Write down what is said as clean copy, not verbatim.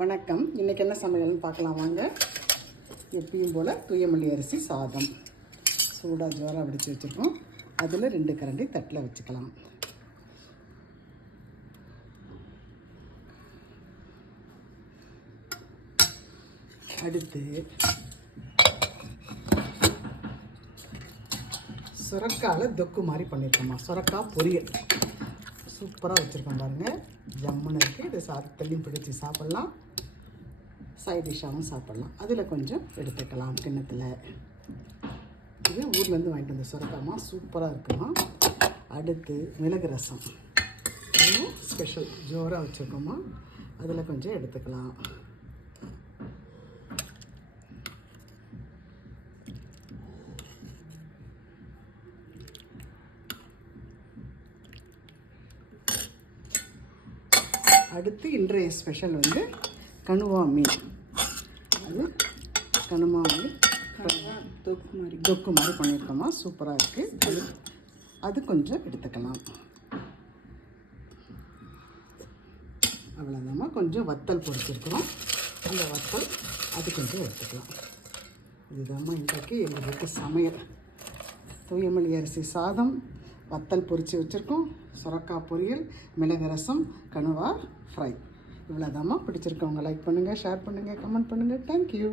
வணக்கம். இன்றைக்கி என்ன சமையல்னு பார்க்கலாம் வாங்க. எப்பயும் போல் தூயமல்லி அரிசி சாதம் சூடாக ஜோராக வடித்து வச்சுருக்கோம். அதில் 2 கரண்டி தட்டில் வச்சுக்கலாம். அடுத்து சுரக்காயில் தொக்கு மாதிரி பண்ணியிருக்கோம்மா. சுரக்காய் பொரியல் சூப்பராக வச்சுருக்கோம் பாருங்கள். ஜம்முன்னு இருக்குது. இது சாதத்துலையும் பிடிச்சி சாப்பிட்லாம், சைட் டிஷ்ஷாகவும் சாப்பிட்லாம். அதில் கொஞ்சம் எடுத்துக்கலாம் கிண்ணத்தில். இது ஊர்லேருந்து வாங்கிட்டு வந்த சுரக்காமா, சூப்பராக இருக்குமா. அடுத்து மிளகு ரசம், அதுவும் ஸ்பெஷல் ஜோராக வச்சுருக்கோமா. அதில் கொஞ்சம் எடுத்துக்கலாம். அடுத்து இன்றைய ஸ்பெஷல் வந்து கணுவா மீன். அது கணுவா மீன் தொக்கு மாதிரி பண்ணியிருக்கோமா, சூப்பராக இருக்குது. அது கொஞ்சம் எடுத்துக்கலாம். அவ்வளோதாம்மா. கொஞ்சம் வத்தல் பொரிச்சிருக்கிறோம். அந்த வத்தல் அது கொஞ்சம் எடுத்துக்கலாம். இதுதாம்மா இன்றைக்கு எங்கள் வீட்டு சமையல். தூயமல்லி அரிசி சாதம், வத்தல் பொரித்து வச்சுருக்கோம், சுரக்காய் பொரியல், மிளகு ரசம், கணுவா ஃப்ரை. இவ்வளோதாம்மா. பிடிச்சிருக்கவங்க லைக் பண்ணுங்கள், ஷேர் பண்ணுங்கள், கமெண்ட் பண்ணுங்கள். தேங்க்யூ.